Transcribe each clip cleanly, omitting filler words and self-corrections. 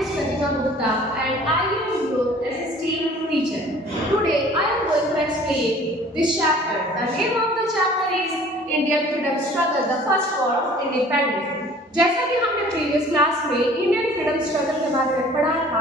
name is Pratima Gupta and I am your assistant teacher. Today I am going to explain this chapter. The name of the chapter is Indian Freedom Struggle, the first war of independence. जैसा कि हमने previous class में Indian freedom struggle के बारे में पढ़ा था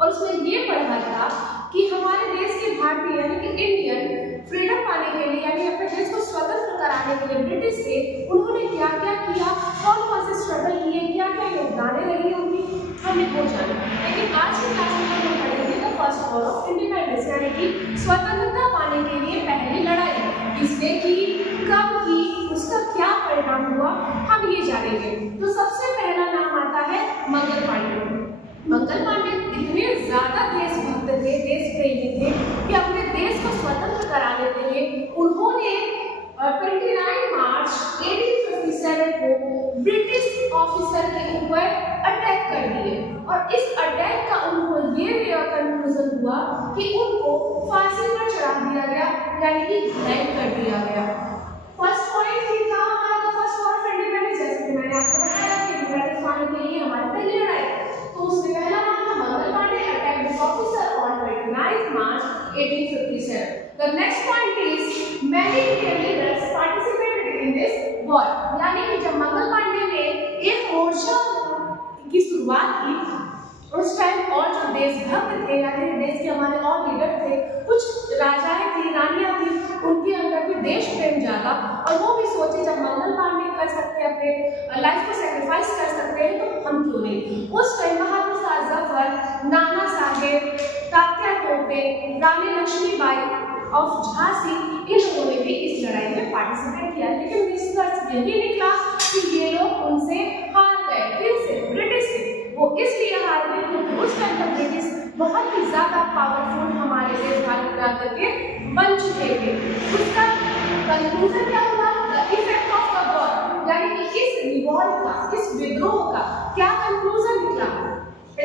और उसमें ये पढ़ा था कि हमारे देश के भारतीय यानी कि इंडियन फ्रीडम पाने के लिए यानी अपने देश को स्वतंत्र कराने के लिए ब्रिटिश से उन्होंने क्या क्या किया, कौन कौन से स्ट्रगल किए, क्या क्या योगदानें रही उनकी, हमें वो जाना। लेकिन आज की क्लास में हम पढ़ेंगे the first war of independence यानी कि स्वतंत्रता पाने के लिए पहली लड़ाई किसने की, कब की, उसका क्या परिणाम हुआ, हम ये जानेंगे। तो सबसे पहला नाम आता है मंगल पांडे। मंगल पांडे इतने ज्यादा देशभक्त थे, देश प्रेमी थे कि अपने देश को स्वतंत्र कराने के लिए उन्होंने 29 मार्च 1857 को ब्रिटिश ऑफिसर के ऊपर अटैक कर दिए और इस अटैक का उनको ये कंक्लूजन हुआ कि उनको फांसी पर चढ़ा दिया गया यानी कि हैंग कर दिया गया। फर्स्ट पॉइंट ही था हमारा फर्स्ट वॉर ऑफ इंडिपेंडेंस, जैसे कि मैंने आपको बताया कि इंडिपेंडेंस पाने के लिए हमारी पहली लड़ाई, तो उसमें पहला नाम था Mangal Pandey, attack this officer on 29 March 1857. The next point is many Indian leaders participated in this war. यानी कि जब मंगल पांडे ने एक मोर्चा की शुरुआत की उस टाइम और जो देशभक्त थे यानी देश के हमारे और लीडर थे, कुछ राजाएं थी, रानियां थी, उनके अंदर भी देश प्रेम जागा और वो भी सोचे जब मंगल पांडे कर सकते हैं, अपने लाइफ को सेक्रीफाइस कर सकते हैं, तो हम क्यों नहीं। उस time Bahadur Shah Zafar, Nana Saheb, Tatya Tope, Rani Lakshmibai of Jhansi, इन लोगों ने भी इस लड़ाई में पार्टिसिपेट किया। लेकिन निष्कर्ष यही निकला कि ये लोग उनसे हार गए, किनसे, ब्रिटिश से। वो इसलिए हार गए क्योंकि उस टाइम तक ब्रिटिश बहुत ही ज्यादा पावरफुल हमारे देश भारत के बन चुके थे। उसका कंक्लूजन क्या हुआ, the effect of the war यानी कि इस रिवॉल्ट का, इस विद्रोह का क्या कंक्लूजन निकला।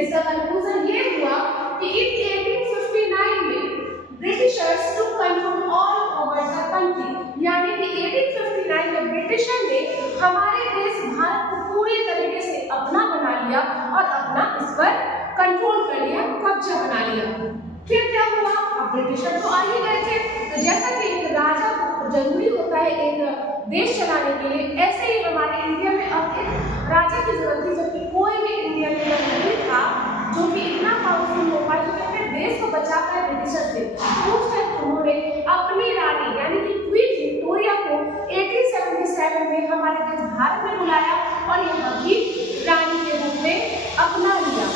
इसका कंक्लूजन ये हुआ कि इन 1859 में Britishers to control all over the country यानी कि 1859 में ब्रिटिशर ने हमारे देश भारत को पूरी तरीके से अपना बना लिया और अपना इस पर कंट्रोल कर लिया, कब्जा बना लिया। फिर क्या हुआ, अब ब्रिटिशर तो आ ही गए थे, तो जैसा कि एक राजा जरूरी होता है एक देश चलाने के लिए, ऐसे ही हमारे इंडिया में अब एक राजा की जरूरत थी, जबकि कोई भी इंडियन लीडर नहीं था जो कि इतना पावरफुल हो पाए जो अपने देश को बचा पाए ब्रिटिशर से। उस टाइम उन्होंने अपनी रानी यानी कि क्वीन विक्टोरिया को 1877 में हमारे देश भारत में बुलाया और यहाँ की रानी के रूप में अपना लिया।